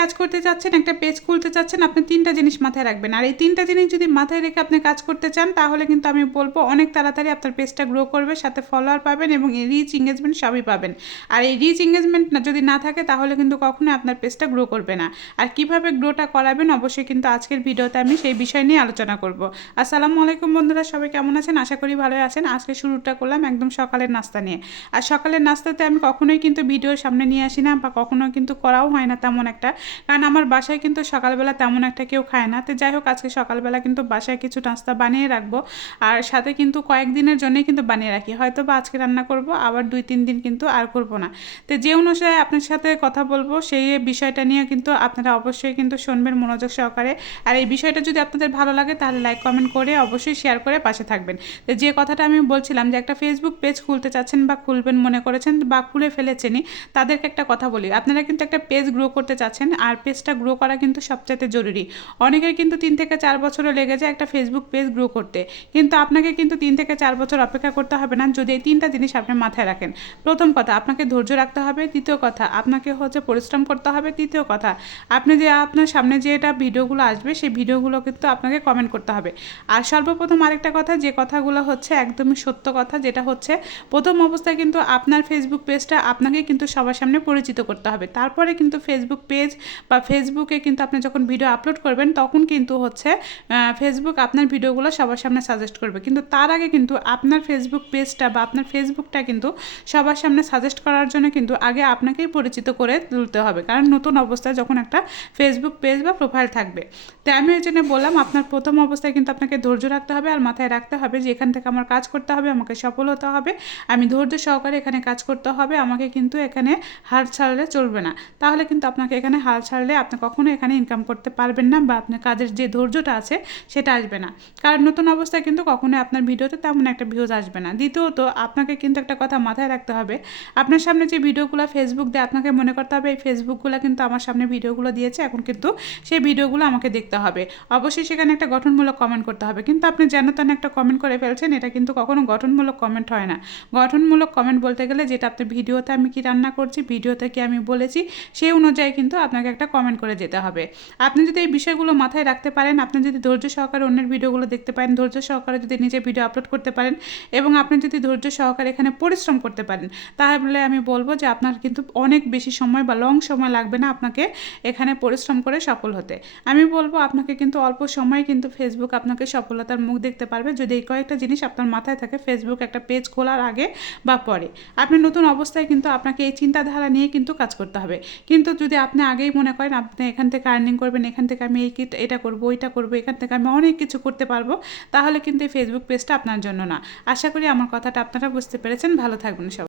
কাজ করতে চাচ্ছেন, একটা পেজ খুলতে চাচ্ছেন, আপনি 3টা জিনিস মাথায় রাখবেন। আর এই 3টা জিনিস যদি মাথায় রেখে আপনি কাজ করতে চান তাহলে কিন্তু আমি বলবো অনেক তাড়াতাড়ি আপনার পেজটা গ্রো করবে, সাথে ফলোয়ার পাবেন এবং রিচ এঙ্গেজমেন্ট সবই পাবেন। আর এই রিচ এঙ্গেজমেন্ট যদি না থাকে তাহলে কিন্তু কখনোই আপনার পেজটা গ্রো করবে না। আর কিভাবে গ্রোটা করাবেন অবশ্যই কিন্তু আজকের ভিডিওতে আমি সেই বিষয় নিয়ে আলোচনা করব। আসসালামু আলাইকুম বন্ধুরা, সবাই কেমন আছেন? আশা করি ভালোই আছেন। আজকে শুরুটা করলাম একদম সকালের নাস্তা নিয়ে। আর সকালের নাস্তাতে আমি কখনোই কিন্তু ভিডিওর সামনে নিয়ে আসি না, বা কখনো কিন্তু করাও হয় না তেমন একটা, কারণ আমার বাসায় কিন্তু সকালবেলা তেমন একটা কেউ খায় না। তো যাই হোক, আজকে সকালবেলা কিন্তু বাসায় কিছু নাস্তা বানিয়ে রাখবো, আর সাথে কিন্তু কয়েকদিনের জন্যই কিন্তু বানিয়ে রাখি। হয়তো বা আজকে রান্না করব, আবার 2-3 দিন কিন্তু আর করব না। তো যে অনুসারে আপনার সাথে কথা বলবো সেই বিষয়টা নিয়ে কিন্তু আপনারা অবশ্যই কিন্তু শুনবেন মনোযোগ সহকারে। আর এই বিষয়টা যদি আপনাদের ভালো লাগে তাহলে লাইক কমেন্ট করে অবশ্যই শেয়ার করে পাশে থাকবেন। তো যে কথাটা আমি বলছিলাম যে একটা ফেসবুক পেজ খুলতে চাচ্ছেন বা খুলবেন মনে করেছেন বা খুলে ফেলেছেনই, তাদেরকে একটা কথা বলি, আপনারা কিন্তু একটা পেজ গ্রো করতে চাচ্ছেন, আর পেজটা গ্রো করা কিন্তু সবচেয়ে জরুরি। অনেকের কিন্তু 3 থেকে 4 বছরও লেগে যায় একটা ফেসবুক পেজ গ্রো করতে, কিন্তু আপনাকে কিন্তু 3 থেকে 4 বছর অপেক্ষা করতে হবে না যদি এই 3টা জিনিস আপনি মাথায় রাখেন। প্রথম কথা, আপনাকে ধৈর্য রাখতে হবে। দ্বিতীয় কথা, আপনাকে পরিশ্রম করতে হবে। তৃতীয় কথা, আপনি যে আপনার সামনে যে এটা ভিডিওগুলো আসবে সেই ভিডিওগুলো কিন্তু আপনাকে কমেন্ট করতে হবে। আর সর্বপ্রথম আরেকটা কথা, যে কথাগুলো একদমই সত্য কথা, যেটা প্রথম অবস্থায় কিন্তু আপনার ফেসবুক পেজটা আপনাকে কিন্তু সবার সামনে পরিচিত করতে হবে। তারপরে কিন্তু ফেসবুক পেজ বা ফেসবুকে কিন্তু আপনি যখন ভিডিও আপলোড করবেন তখন কিন্তু ফেসবুক আপনার ভিডিওগুলো সবার সামনে সাজেস্ট করবে। কিন্তু তার আগে কিন্তু আপনার ফেসবুক পেজটা বা আপনার ফেসবুকটা কিন্তু সবার সামনে সাজেস্ট করার জন্য কিন্তু আগে আপনাকেই পরিচিত করে তুলতে হবে, কারণ নতুন অবস্থায় যখন একটা ফেসবুক পেজ বা প্রোফাইল থাকবে। তাই আমি এই জন্য বললাম, আপনার প্রথম অবস্থায় কিন্তু আপনাকে ধৈর্য রাখতে হবে, আর মাথায় রাখতে হবে যে এখান থেকে আমার কাজ করতে হবে, আমাকে সফল হতে হবে, আমি ধৈর্য সহকারে এখানে কাজ করতে হবে, আমাকে কিন্তু এখানে হাল ছাড়লে চলবে না। তাহলে কিন্তু আপনাকে এখানে হাল ছাড়লে আপনি কখনো এখানে ইনকাম করতে পারবেন না, বা আপনার কাজের যে ধৈর্যটা আছে সেটা আসবে না, কারণ নতুন অবস্থায় কিন্তু কখনোই আপনার ভিডিওতে তেমন একটা ভিউজ আসবে না। দ্বিতীয়ত, আপনাকে কিন্তু একটা কথা মাথায় রাখতে হবে, আপনার সামনে যে ভিডিওগুলো ফেসবুক দেয় আপনাকে মনে করতে হবে এই ফেসবুকগুলো কিন্তু আমার সামনে ভিডিওগুলো দিয়েছে, এখন কিন্তু সেই ভিডিওগুলো আমাকে দেখতে হবে। অবশ্যই সেখানে একটা গঠনমূলক কমেন্ট করতে হবে, কিন্তু আপনি যেন তেন একটা কমেন্ট করে ফেলছেন, এটা কিন্তু কখনো গঠনমূলক কমেন্ট হয় না। গঠনমূলক কমেন্ট বলতে গেলে যেটা আপনি ভিডিওতে আমি কি রান্না করছি, ভিডিওতে কি আমি বলেছি, সেই অনুযায়ী কিন্তু আপনাকে একটা কমেন্ট করে যেতে হবে। আপনি যদি এই বিষয়গুলো মাথায় রাখতে পারেন, আপনি যদি ধৈর্য সহকারে অন্যের ভিডিওগুলো দেখতে পারেন, ধৈর্য সহকারে যদি নিজে ভিডিও আপলোড করতে পারেন, এবং আপনি যদি ধৈর্য সহকারে এখানে পরিশ্রম করতে পারেন, তাহলে আমি বলবো যে আপনার কিন্তু অনেক বেশি সময় বা লং সময় লাগবে না আপনাকে এখানে পরিশ্রম করে সফল হতে। আমি বলবো আপনাকে কিন্তু অল্প সময়ে কিন্তু ফেসবুক আপনাকে সফলতার মুখ দেখতে পারবে, যদি এই কয়েকটা জিনিস আপনার মাথায় থাকে ফেসবুক একটা পেজ খোলার আগে বা পরে। আপনি নতুন অবস্থায় কিন্তু আপনাকে এই চিন্তাধারা নিয়ে কিন্তু কাজ করতে হবে। কিন্তু যদি আপনি আগেই মনে করেন আপনি এখান থেকে আর্নিং করবেন, এখান থেকে আমি এটা করবো, ওইটা করবো, এখান থেকে আমি অনেক কিছু করতে পারবো, তাহলে কিন্তু এই ফেসবুক পেজটা আপনার জন্য না। আশা করি আমার কথাটা আপনারা বুঝতে পেরেছেন। ভালো থাকবেন সবাই।